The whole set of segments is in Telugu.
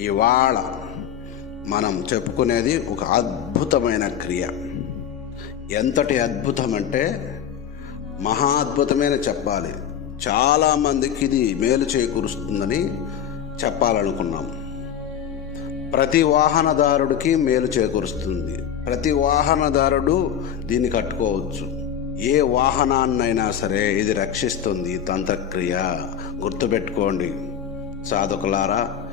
ఇవాళ మనం చెప్పుకునేది ఒక అద్భుతమైన క్రియ. ఎంతటి అద్భుతం అంటే మహా అద్భుతమైన చెప్పాలి. చాలామందికి ఇది మేలు చేకూరుస్తుందని చెప్పాలనుకున్నాం. ప్రతి వాహనదారుడికి మేలు చేకూరుస్తుంది. ప్రతి వాహనదారుడు దీన్ని కట్టుకోవచ్చు. ఏ వాహనాన్నైనా సరే ఇది రక్షిస్తుంది తంత్రక్రియ. గుర్తుపెట్టుకోండి. సాధకులారా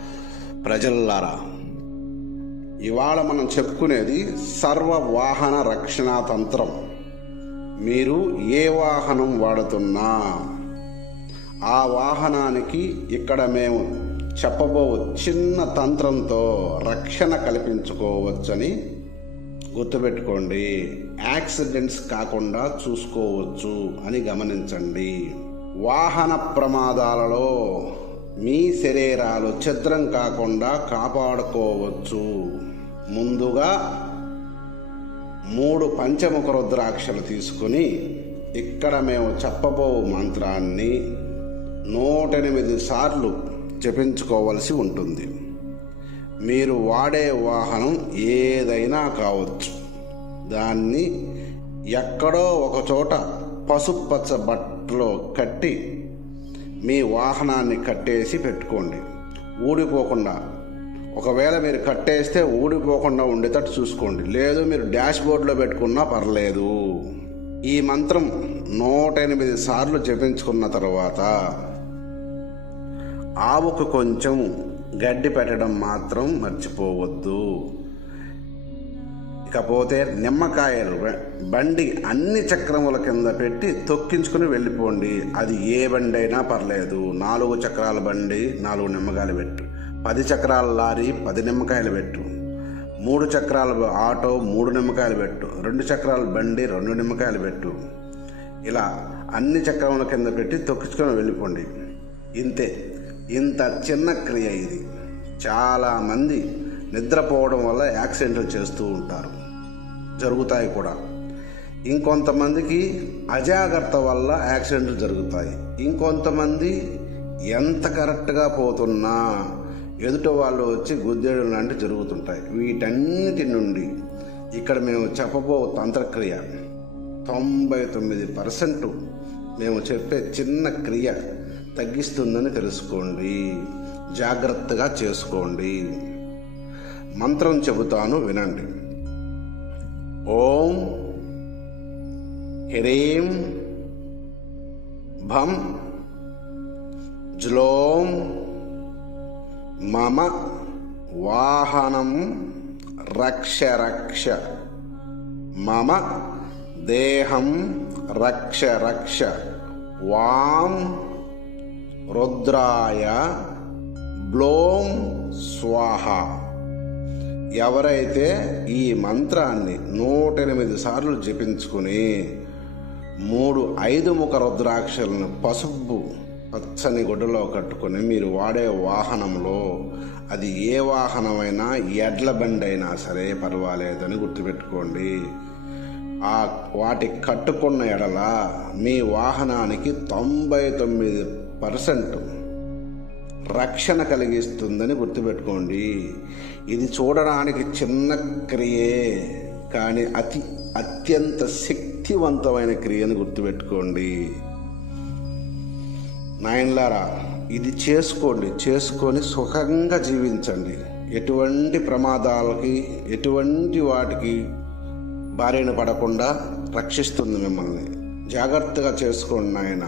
ప్రజల్లారా ఇవాళ మనం చెప్పుకునేది సర్వ వాహన రక్షణ తంత్రం. మీరు ఏ వాహనం వాడుతున్నా ఆ వాహనానికి ఇక్కడ మేము చెప్పబో చిన్న తంత్రంతో రక్షణ కల్పించుకోవచ్చని గుర్తుపెట్టుకోండి. యాక్సిడెంట్స్ కాకుండా చూసుకోవచ్చు అని గమనించండి. వాహన ప్రమాదాలలో మీ శరీరాలు ఛిద్రం కాకుండా కాపాడుకోవచ్చు. ముందుగా మూడు పంచముఖ రుద్రాక్షలు తీసుకుని ఇక్కడ మేము చెప్పబో మంత్రాన్ని నూటెనిమిది సార్లు జపించుకోవలసి ఉంటుంది. మీరు వాడే వాహనం ఏదైనా కావచ్చు. దాన్ని ఎక్కడో ఒక చోట పసుపచ్చ బట్టలో కట్టి మీ వాహనాన్ని కట్టేసి పెట్టుకోండి. ఊడిపోకుండా. ఒకవేళ మీరు కట్టేస్తే ఊడిపోకుండా ఉండేటట్టు చూసుకోండి. లేదు మీరు డాష్ బోర్డులో పెట్టుకున్నా పర్లేదు. ఈ మంత్రం నూట ఎనిమిది సార్లు జపించుకున్న తర్వాత ఆవుకు కొంచెం గడ్డి పెట్టడం మాత్రం మర్చిపోవద్దు. ఇకపోతే నిమ్మకాయలు బండి అన్ని చక్రముల కింద పెట్టి తొక్కించుకుని వెళ్ళిపోండి. అది ఏ బండి అయినా పర్లేదు. నాలుగు చక్రాల బండి నాలుగు నిమ్మకాయలు పెట్టు. పది చక్రాల లారీ పది నిమ్మకాయలు పెట్టు. మూడు చక్రాల ఆటో మూడు నిమ్మకాయలు పెట్టు. రెండు చక్రాల బండి రెండు నిమ్మకాయలు పెట్టు. ఇలా అన్ని చక్రముల కింద పెట్టి తొక్కించుకొని వెళ్ళిపోండి. ఇంతే. ఇంత చిన్న క్రియ ఇది. చాలామంది నిద్రపోవడం వల్ల యాక్సిడెంట్లు చేస్తూ ఉంటారు. జరుగుతాయి కూడా. ఇంకొంతమందికి అజాగ్రత్త వల్ల యాక్సిడెంట్లు జరుగుతాయి. ఇంకొంతమంది ఎంత కరెక్ట్గా పోతున్నా ఎదుట వాళ్ళు వచ్చి గుద్దేయడం లాంటివి జరుగుతుంటాయి. వీటన్నిటి నుండి ఇక్కడ మేము చెప్పబో తంత్రక్రియ. తొంభై తొమ్మిది పర్సెంట్ మేము చెప్పే చిన్న క్రియ తగ్గిస్తుందని తెలుసుకోండి. జాగ్రత్తగా చేసుకోండి. మంత్రం చెబుతాను వినండి. ఓం హ్రీం భం జ్లోం మమ వాహనం రక్ష రక్ష మమ దేహం రక్ష రక్ష వాం రుద్రాయ బ్లోం స్వాహ ఎవరైతే ఈ మంత్రాన్ని నూట ఎనిమిది సార్లు జపించుకుని మూడు ఐదు ముఖ రుద్రాక్షలను పసుపు పచ్చని గుడ్డలో కట్టుకొని మీరు వాడే వాహనంలో అది ఏ వాహనమైనా ఎడ్ల బండి అయినా సరే పర్వాలేదని గుర్తుపెట్టుకోండి. ఆ వాటి కట్టుకున్న ఎడల మీ వాహనానికి తొంభై తొమ్మిది పర్సెంట్ రక్షణ కలిగిస్తుందని గుర్తుపెట్టుకోండి. ఇది చూడడానికి చిన్న క్రియే కానీ అతి అత్యంత శక్తివంతమైన క్రియని గుర్తుపెట్టుకోండి. నాయన్లారా ఇది చేసుకోండి. చేసుకొని సుఖంగా జీవించండి. ఎటువంటి ప్రమాదాలకి ఎటువంటి వాటికి బారిన పడకుండా రక్షిస్తుంది మిమ్మల్ని. జాగ్రత్తగా చేసుకోండి నాయన.